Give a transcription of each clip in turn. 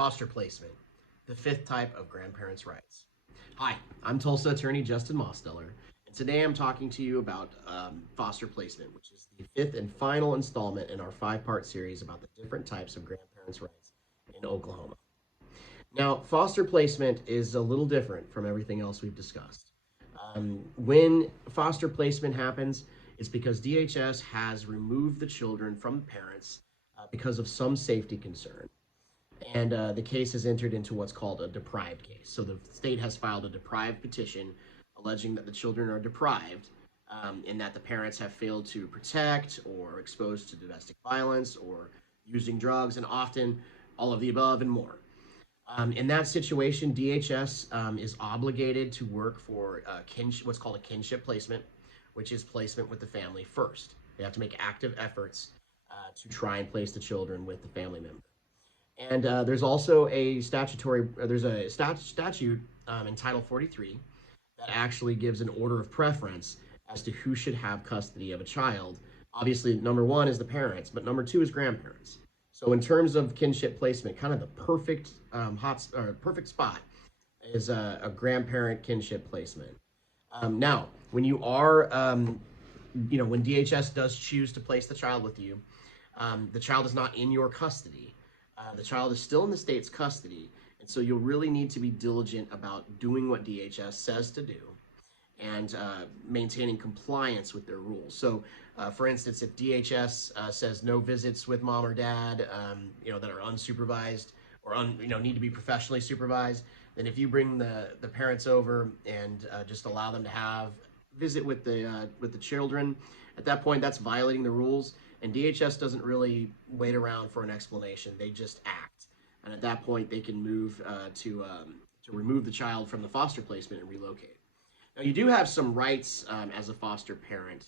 Foster placement, the fifth type of grandparents' rights. Hi, I'm Tulsa Attorney Justin Mosteller, and today I'm talking to you about foster placement, which is the fifth and final installment in our five-part series about the different types of grandparents' rights in Oklahoma. Now, foster placement is a little different from everything else we've discussed. When foster placement happens, it's because DHS has removed the children from the parents because of some safety concern. And the case is entered into what's called a deprived case. So the state has filed a deprived petition alleging that the children are deprived in that the parents have failed to protect or exposed to domestic violence or using drugs, and often all of the above and more. In that situation, DHS is obligated to work for what's called a kinship placement, which is placement with the family first. They have to make active efforts to try and place the children with the family member. And there's also a statute in Title 43 that actually gives an order of preference as to who should have custody of a child. Obviously, number one is the parents, but number two is grandparents. So in terms of kinship placement, kind of the perfect perfect spot is a grandparent kinship placement. Now, when you are, when DHS does choose to place the child with you, the child is not in your custody. The child is still in the state's custody, and so you'll really need to be diligent about doing what DHS says to do and maintaining compliance with their rules. So, for instance, if DHS says no visits with mom or dad, that are unsupervised or need to be professionally supervised, then if you bring the parents over and just allow them to have visit with the children, at that point that's violating the rules. And DHS doesn't really wait around for an explanation. They just act. And at that point, they can move to remove the child from the foster placement and relocate. Now, you do have some rights as a foster parent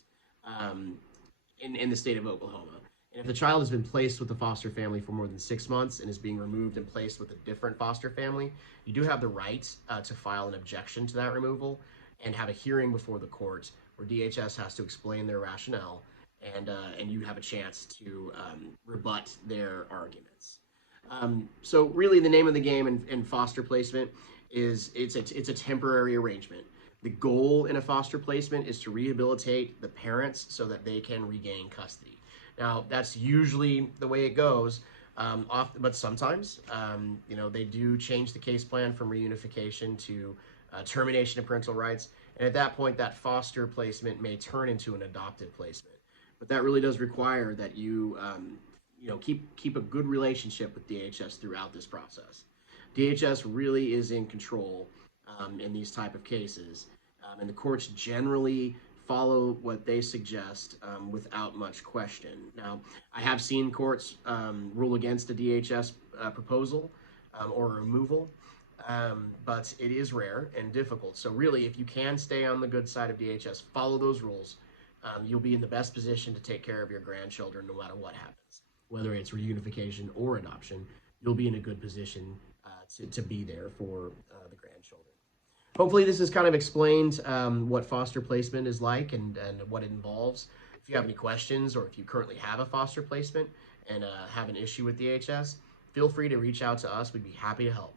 in the state of Oklahoma. And if the child has been placed with the foster family for more than 6 months and is being removed and placed with a different foster family, you do have the right to file an objection to that removal and have a hearing before the court where DHS has to explain their rationale, and you have a chance to rebut their arguments. So really the name of the game in foster placement is it's a temporary arrangement. The goal in a foster placement is to rehabilitate the parents so that they can regain custody. Now, that's usually the way it goes, but sometimes, they do change the case plan from reunification to termination of parental rights, and at that point, that foster placement may turn into an adopted placement. But that really does require that you, keep a good relationship with DHS throughout this process. DHS really is in control in these type of cases, and the courts generally follow what they suggest without much question. Now, I have seen courts rule against a DHS proposal or removal, but it is rare and difficult. So really, if you can stay on the good side of DHS, follow those rules, you'll be in the best position to take care of your grandchildren no matter what happens. Whether it's reunification or adoption, you'll be in a good position to be there for the grandchildren. Hopefully this has kind of explained what foster placement is like and what it involves. If you have any questions, or if you currently have a foster placement and have an issue with DHS, feel free to reach out to us. We'd be happy to help.